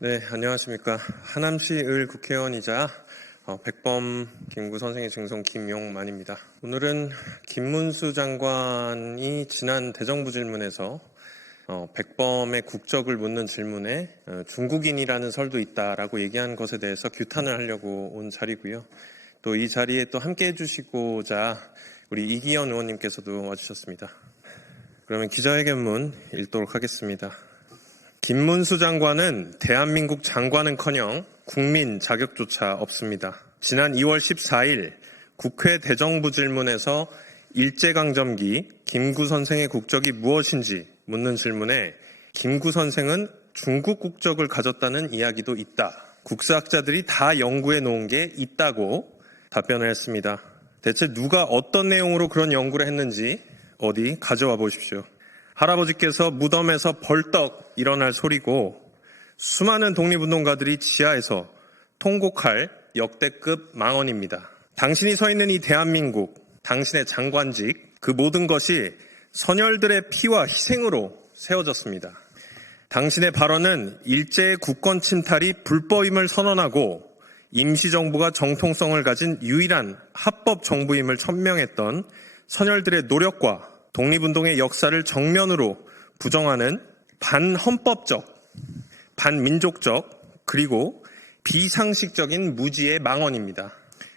네, 안녕하십니까. 하남시 을 국회의원이자 백범 김구 선생의 증손 김용만입니다. 오늘은 김문수 장관이 지난 대정부 질문에서 백범의 국적을 묻는 질문에 중국인이라는 설도 있다라고 얘기한 것에 대해서 규탄을 하려고 온 자리고요. 또 이 자리에 또 함께 해주시고자 우리 이기현 의원님께서도 와주셨습니다. 그러면 기자회견문 읽도록 하겠습니다. 김문수 장관은 대한민국 장관은커녕 국민 자격조차 없습니다. 지난 2월 14일 국회 대정부 질문에서 일제강점기 김구 선생의 국적이 무엇인지 묻는 질문에 김구 선생은 중국 국적을 가졌다는 이야기도 있다. 국사학자들이 다 연구해 놓은 게 있다고 답변을 했습니다. 대체 누가 어떤 내용으로 그런 연구를 했는지 어디 가져와 보십시오. 할아버지께서 무덤에서 벌떡 일어날 소리고 수많은 독립운동가들이 지하에서 통곡할 역대급 망언입니다. 당신이 서 있는 이 대한민국, 당신의 장관직, 그 모든 것이 선열들의 피와 희생으로 세워졌습니다. 당신의 발언은 일제의 국권 침탈이 불법임을 선언하고 임시정부가 정통성을 가진 유일한 합법 정부임을 천명했던 선열들의 노력과 독립운동의 역사를 정면으로 부정하는 반헌법적, 반민족적, 그리고 비상식적인 무지의 망언입니다.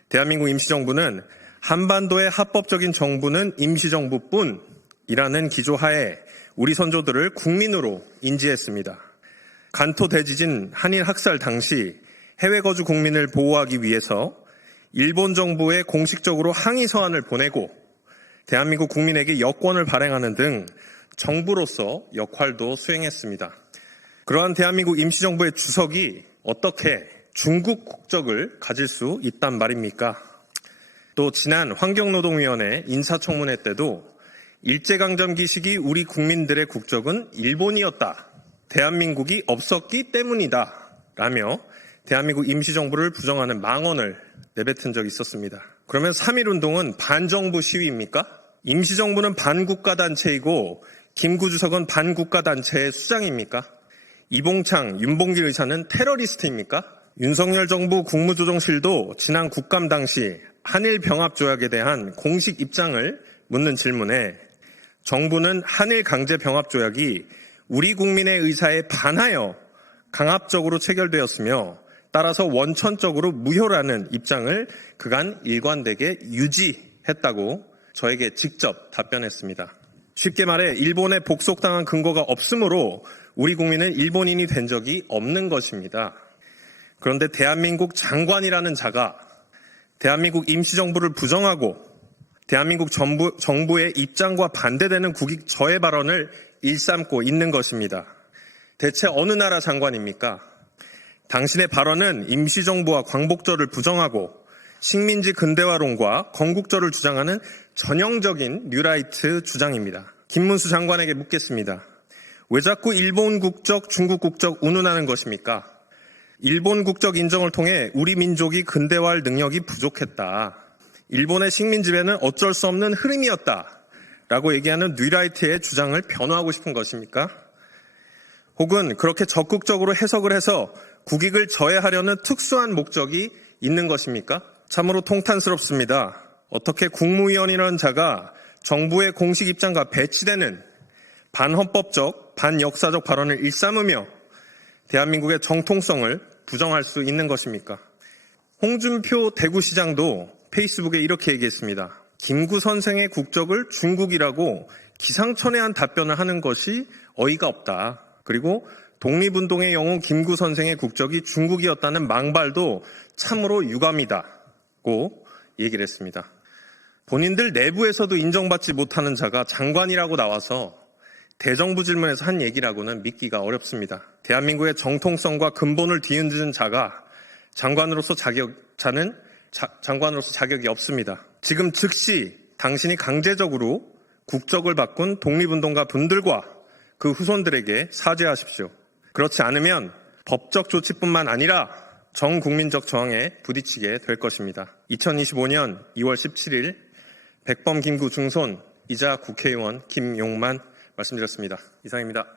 대한민국 임시정부는 한반도의 합법적인 정부는 임시정부뿐이라는 기조하에 우리 선조들을 국민으로 인지했습니다. 간토 대지진 한일 학살 당시 해외 거주 국민을 보호하기 위해서 일본 정부에 공식적으로 항의 서한을 보내고 대한민국 국민에게 여권을 발행하는 등 정부로서 역할도 수행했습니다. 그러한 대한민국 임시정부의 주석이 어떻게 중국 국적을 가질 수 있단 말입니까? 또 지난 환경노동위원회 인사청문회 때도 일제강점기 시기 우리 국민들의 국적은 일본이었다. 대한민국이 없었기 때문이다. 라며 대한민국 임시정부를 부정하는 망언을 내뱉은 적이 있었습니다. 그러면 3.1운동은 반정부 시위입니까? 임시정부는 반국가단체이고 김구 주석은 반국가단체의 수장입니까? 이봉창, 윤봉길 의사는 테러리스트입니까? 윤석열 정부 국무조정실도 지난 국감 당시 한일병합조약에 대한 공식 입장을 묻는 질문에 정부는 한일강제병합조약이 우리 국민의 의사에 반하여 강압적으로 체결되었으며 따라서 원천적으로 무효라는 입장을 그간 일관되게 유지했다고 저에게 직접 답변했습니다. 쉽게 말해 일본에 복속당한 근거가 없으므로 우리 국민은 일본인이 된 적이 없는 것입니다. 그런데 대한민국 장관이라는 자가 대한민국 임시정부를 부정하고 대한민국 정부의 입장과 반대되는 국익 저해 발언을 일삼고 있는 것입니다. 대체 어느 나라 장관입니까? 당신의 발언은 임시정부와 광복절을 부정하고 식민지 근대화론과 건국절을 주장하는 전형적인 뉴라이트 주장입니다. 김문수 장관에게 묻겠습니다. 왜 자꾸 일본 국적, 중국 국적 운운하는 것입니까? 일본 국적 인정을 통해 우리 민족이 근대화할 능력이 부족했다. 일본의 식민지배는 어쩔 수 없는 흐름이었다. 라고 얘기하는 뉴라이트의 주장을 변호하고 싶은 것입니까? 혹은 그렇게 적극적으로 해석을 해서 국익을 저해하려는 특수한 목적이 있는 것입니까? 참으로 통탄스럽습니다. 어떻게 국무위원이라는 자가 정부의 공식 입장과 배치되는 반헌법적, 반역사적 발언을 일삼으며 대한민국의 정통성을 부정할 수 있는 것입니까? 홍준표 대구시장도 페이스북에 이렇게 얘기했습니다. 김구 선생의 국적을 중국이라고 기상천외한 답변을 하는 것이 어이가 없다. 그리고 독립운동의 영웅 김구 선생의 국적이 중국이었다는 망발도 참으로 유감이다고 얘기를 했습니다. 본인들 내부에서도 인정받지 못하는 자가 장관이라고 나와서 대정부 질문에서 한 얘기라고는 믿기가 어렵습니다. 대한민국의 정통성과 근본을 뒤흔드는 자가 장관으로서 자격이 없습니다. 지금 즉시 당신이 강제적으로 국적을 바꾼 독립운동가 분들과 그 후손들에게 사죄하십시오. 그렇지 않으면 법적 조치뿐만 아니라 정국민적 저항에 부딪히게 될 것입니다. 2025년 2월 17일 백범 김구 중손이자 국회의원 김용만 말씀드렸습니다. 이상입니다.